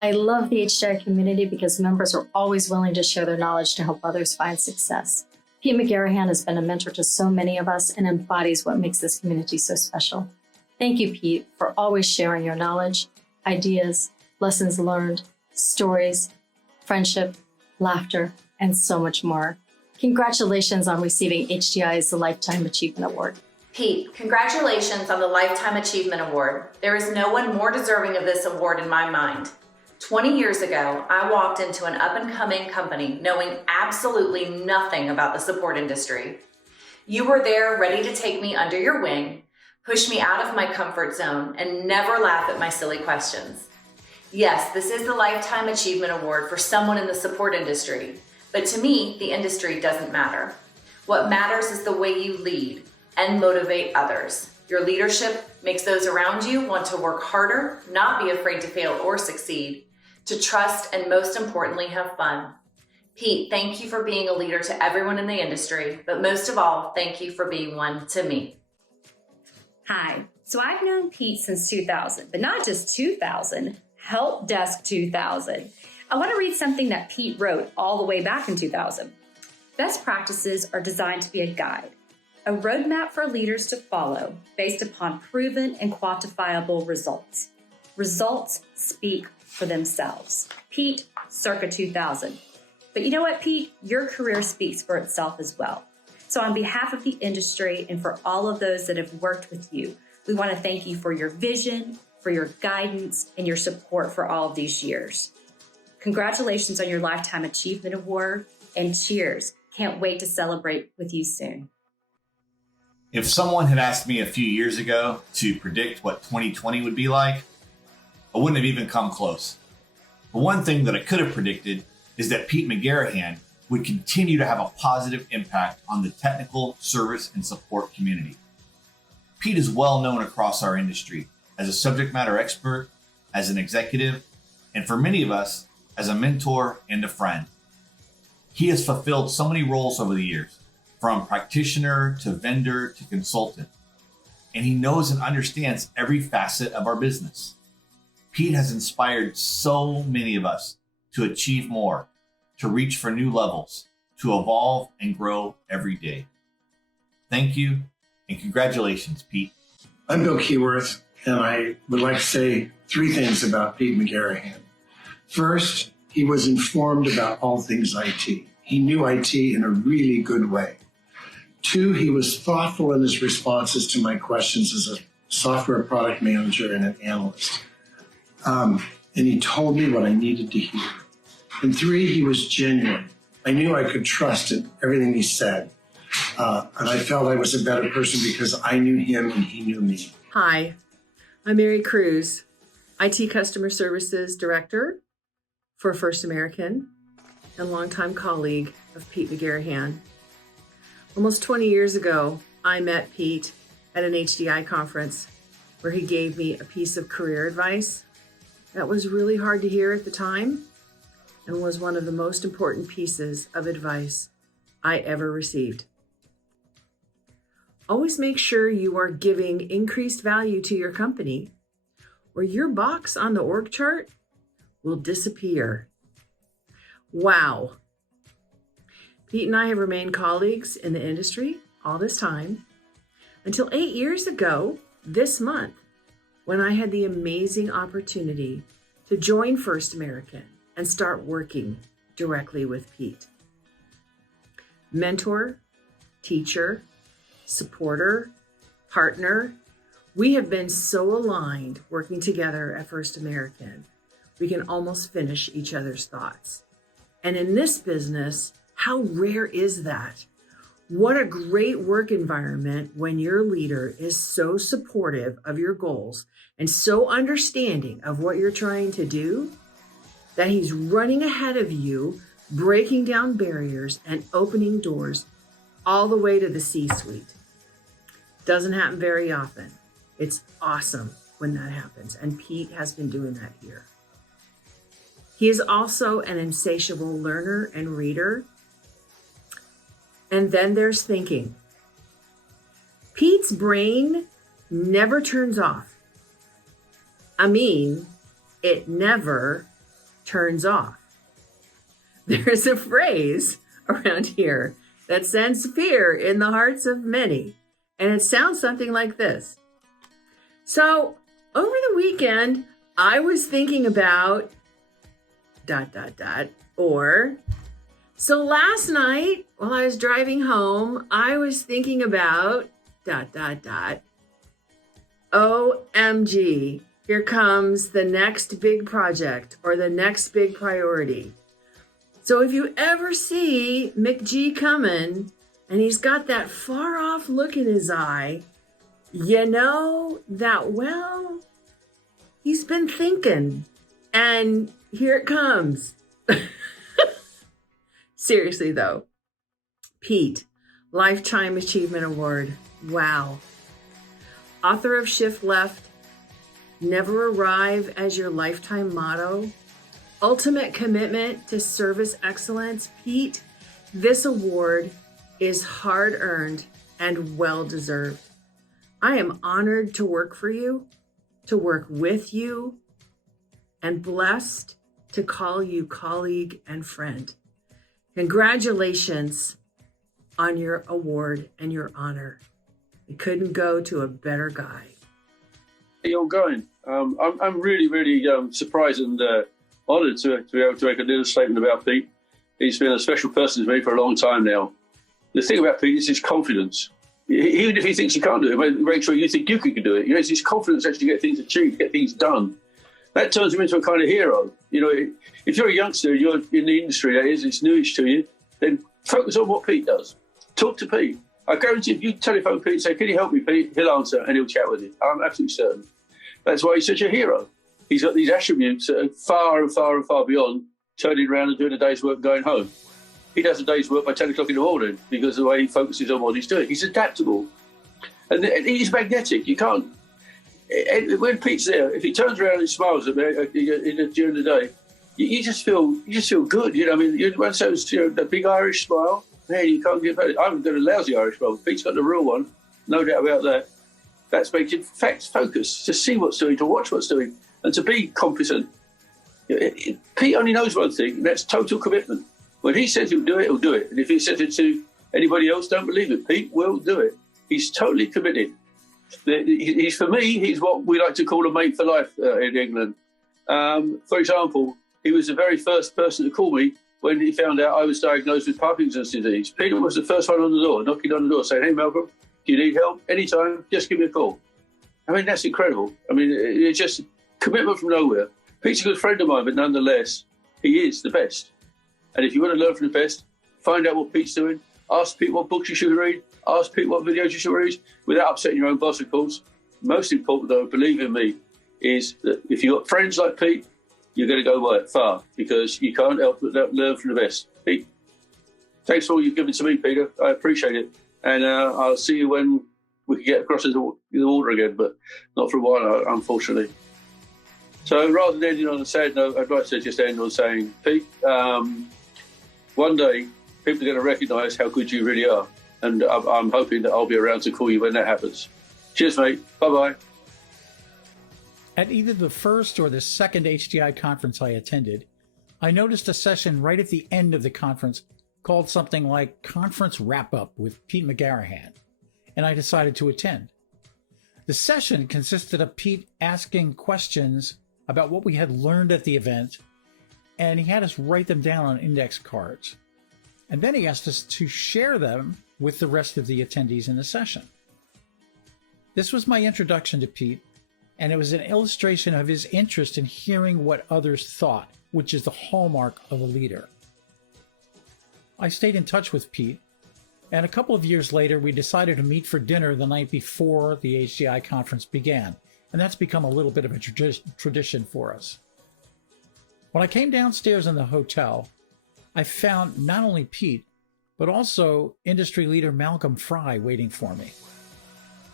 I love the HDI community because members are always willing to share their knowledge to help others find success. Pete McGarahan has been a mentor to so many of us and embodies what makes this community so special. Thank you, Pete, for always sharing your knowledge, ideas, lessons learned, stories, friendship, laughter, and so much more. Congratulations on receiving HDI's Lifetime Achievement Award. Pete, congratulations on the Lifetime Achievement Award. There is no one more deserving of this award in my mind. 20 years ago, I walked into an up-and-coming company knowing absolutely nothing about the support industry. You were there ready to take me under your wing, push me out of my comfort zone, and never laugh at my silly questions. Yes, this is the Lifetime Achievement Award for someone in the support industry, but to me, the industry doesn't matter. What matters is the way you lead and motivate others. Your leadership makes those around you want to work harder, not be afraid to fail or succeed, to trust, and most importantly, have fun. Pete, thank you for being a leader to everyone in the industry, but most of all, thank you for being one to me. Hi, so I've known Pete since 2000, but not just 2000, Help Desk 2000. I want to read something that Pete wrote all the way back in 2000. Best practices are designed to be a guide, a roadmap for leaders to follow based upon proven and quantifiable results. Results speak for themselves. Pete, circa 2000. But you know what, Pete? Your career speaks for itself as well. So on behalf of the industry and for all of those that have worked with you, we want to thank you for your vision, for your guidance, and your support for all of these years. Congratulations on your Lifetime Achievement Award, and cheers. Can't wait to celebrate with you soon. If someone had asked me a few years ago to predict what 2020 would be like, I wouldn't have even come close. But one thing that I could have predicted is that Pete McGarahan would continue to have a positive impact on the technical, service, and support community. Pete is well known across our industry as a subject matter expert, as an executive, and for many of us, as a mentor and a friend. He has fulfilled so many roles over the years, from practitioner to vendor to consultant, and he knows and understands every facet of our business. Pete has inspired so many of us to achieve more, to reach for new levels, to evolve and grow every day. Thank you, and congratulations, Pete. I'm Bill Keyworth, and I would like to say three things about Pete McGarahan. First, he was informed about all things IT. He knew IT in a really good way. Two, he was thoughtful in his responses to my questions as a software product manager and an analyst. And he told me what I needed to hear. And three, he was genuine. I knew I could trust in everything he said. And I felt I was a better person because I knew him and he knew me. Hi, I'm Mary Cruz, IT Customer Services Director for First American and longtime colleague of Pete McGarahan. Almost 20 years ago, I met Pete at an HDI conference where he gave me a piece of career advice that was really hard to hear at the time and was one of the most important pieces of advice I ever received. Always make sure you are giving increased value to your company, or your box on the org chart will disappear. Wow. Pete and I have remained colleagues in the industry all this time until 8 years ago this month, when I had the amazing opportunity to join First American and start working directly with Pete. Mentor, teacher, supporter, partner, we have been so aligned working together at First American, we can almost finish each other's thoughts. And in this business, how rare is that? What a great work environment when your leader is so supportive of your goals and so understanding of what you're trying to do that he's running ahead of you, breaking down barriers and opening doors all the way to the C-suite. Doesn't happen very often. It's awesome when that happens, and Pete has been doing that here. He is also an insatiable learner and reader. And then there's thinking. Pete's brain never turns off. I mean, it never turns off. There's a phrase around here that sends fear in the hearts of many, and it sounds something like this. So, over the weekend, I was thinking about ... or so last night while I was driving home, I was thinking about ... OMG, here comes the next big project or the next big priority. So if you ever see McG coming and he's got that far off look in his eye, you know that, well, he's been thinking, and here it comes. Seriously though, Pete, Lifetime Achievement Award. Wow. Author of Shift Left, Never Arrive as your lifetime motto, ultimate commitment to service excellence. Pete, this award is hard earned and well deserved. I am honored to work for you, to work with you, and blessed to call you colleague and friend. Congratulations on your award and your honor. It couldn't go to a better guy. How you all going? I'm really surprised and honoured to be able to make a little statement about Pete. He's been a special person to me for a long time now. The thing about Pete is his confidence. Even if he thinks he can't do it, make sure you think you can do it. You know, it's his confidence actually to get things achieved, get things done. That turns him into a kind of hero. You know, if you're a youngster, you're in the industry, that is, it's newish to you, then focus on what Pete does. Talk to Pete. I guarantee if you telephone Pete and say, can you help me, Pete? He'll answer and he'll chat with you. I'm absolutely certain. That's why he's such a hero. He's got these attributes that are far and far and far beyond turning around and doing a day's work and going home. He does a day's work by 10 o'clock in the morning because of the way he focuses on what he's doing. He's adaptable. And he's magnetic. You can't... When Pete's there, if he turns around and smiles at me during the day, you just feel good. You know, I mean, once that was the big Irish smile, man, you can't get better. I've got a lousy Irish smile. Pete's got the real one, no doubt about that. That's making facts focus, to see what's doing, to watch what's doing, and to be competent. Pete only knows one thing, and that's total commitment. When he says he'll do it, he'll do it. And if he says it to anybody else, don't believe it. Pete will do it. He's totally committed. For me, he's what we like to call a mate for life in England. For example, he was the very first person to call me when he found out I was diagnosed with Parkinson's disease. Peter was the first one on the door, knocking on the door, saying, hey, Malcolm, do you need help? Anytime, just give me a call. I mean, that's incredible. I mean, it's just commitment from nowhere. Pete's a good friend of mine, but nonetheless, he is the best. And if you want to learn from the best, find out what Pete's doing. Ask Pete what books you should read. Ask Pete what videos you should read, without upsetting your own boss, of course. Most important, though, believe in me, is that if you've got friends like Pete, you're going to go far, because you can't help but learn from the best. Pete, thanks for all you've given to me, Peter. I appreciate it. And I'll see you when we can get across the water again, but not for a while, unfortunately. So rather than ending on a sad note, I'd like to just end on saying, Pete, one day people are going to recognise how good you really are. And I'm hoping that I'll be around to call you when that happens. Cheers, mate. Bye-bye. At either the first or the second HDI conference I attended, I noticed a session right at the end of the conference called something like Conference Wrap-Up with Pete McGarahan, and I decided to attend. The session consisted of Pete asking questions about what we had learned at the event, and he had us write them down on index cards. And then he asked us to share them with the rest of the attendees in the session. This was my introduction to Pete, and it was an illustration of his interest in hearing what others thought, which is the hallmark of a leader. I stayed in touch with Pete, and a couple of years later, we decided to meet for dinner the night before the HDI conference began, and that's become a little bit of a tradition for us. When I came downstairs in the hotel, I found not only Pete, but also industry leader Malcolm Fry waiting for me.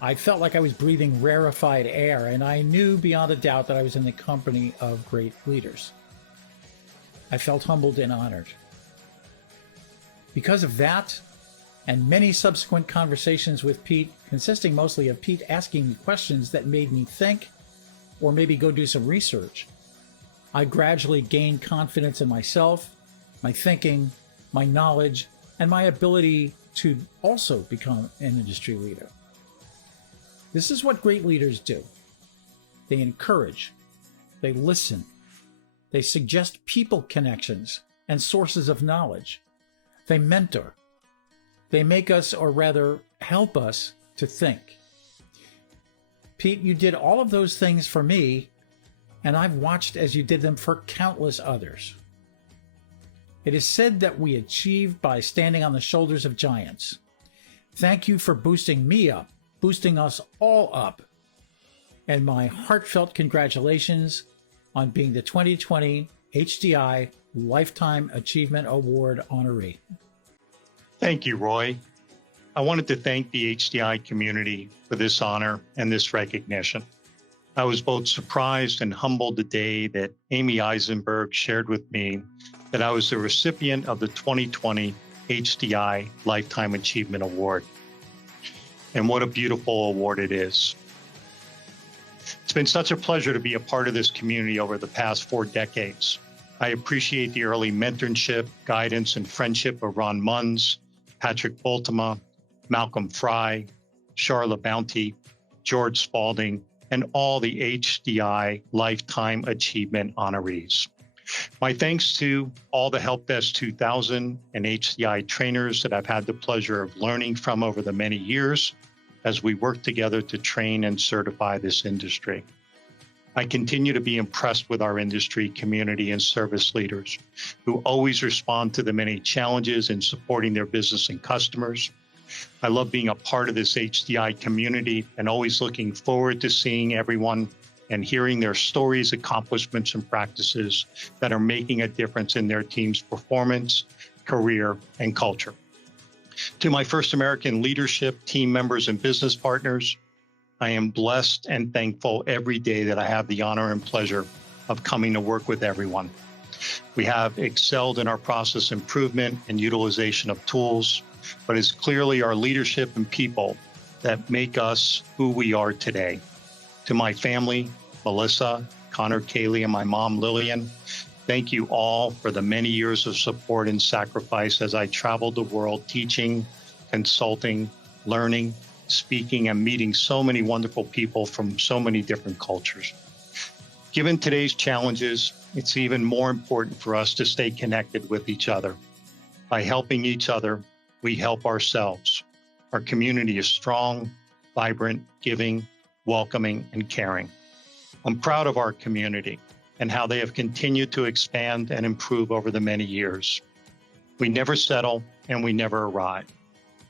I felt like I was breathing rarefied air, and I knew beyond a doubt that I was in the company of great leaders. I felt humbled and honored. Because of that, and many subsequent conversations with Pete, consisting mostly of Pete asking me questions that made me think, or maybe go do some research, I gradually gained confidence in myself, my thinking, my knowledge, and my ability to also become an industry leader. This is what great leaders do. They encourage, they listen, they suggest people connections and sources of knowledge. They mentor. They make us, or rather help us, to think. Pete, you did all of those things for me, and I've watched as you did them for countless others. It is said that we achieve by standing on the shoulders of giants. Thank you for boosting me up, boosting us all up, and my heartfelt congratulations on being the 2020 HDI Lifetime Achievement Award honoree. Thank you, Roy. I wanted to thank the HDI community for this honor and this recognition. I was both surprised and humbled the day that Amy Eisenberg shared with me that I was the recipient of the 2020 HDI Lifetime Achievement Award. And what a beautiful award it is. It's been such a pleasure to be a part of this community over the past 4 decades. I appreciate the early mentorship, guidance, and friendship of Ron Munns, Patrick Boltema, Malcolm Fry, Charlotte Bounty, George Spalding, and all the HDI Lifetime Achievement honorees. My thanks to all the Help Desk 2000 and HDI trainers that I've had the pleasure of learning from over the many years as we work together to train and certify this industry. I continue to be impressed with our industry community and service leaders who always respond to the many challenges in supporting their business and customers. I love being a part of this HDI community and always looking forward to seeing everyone and hearing their stories, accomplishments, and practices that are making a difference in their team's performance, career, and culture. To my First American leadership, team members, and business partners, I am blessed and thankful every day that I have the honor and pleasure of coming to work with everyone. We have excelled in our process improvement and utilization of tools, but it's clearly our leadership and people that make us who we are today. To my family, Melissa, Connor, Kaylee, and my mom, Lillian, thank you all for the many years of support and sacrifice as I traveled the world teaching, consulting, learning, speaking, and meeting so many wonderful people from so many different cultures. Given today's challenges, it's even more important for us to stay connected with each other. By helping each other, we help ourselves. Our community is strong, vibrant, giving, welcoming, and caring. I'm proud of our community and how they have continued to expand and improve over the many years. We never settle and we never arrive.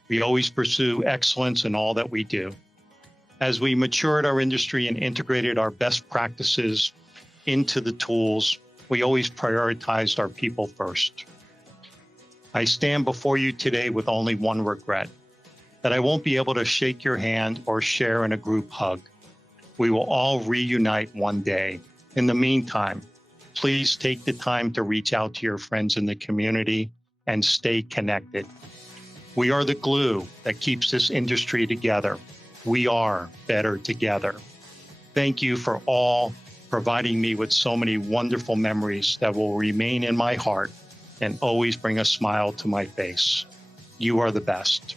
We always pursue excellence in all that we do. As we matured our industry and integrated our best practices into the tools, we always prioritized our people first. I stand before you today with only one regret, that I won't be able to shake your hand or share in a group hug. We will all reunite one day. In the meantime, please take the time to reach out to your friends in the community and stay connected. We are the glue that keeps this industry together. We are better together. Thank you for all providing me with so many wonderful memories that will remain in my heart and always bring a smile to my face. You are the best.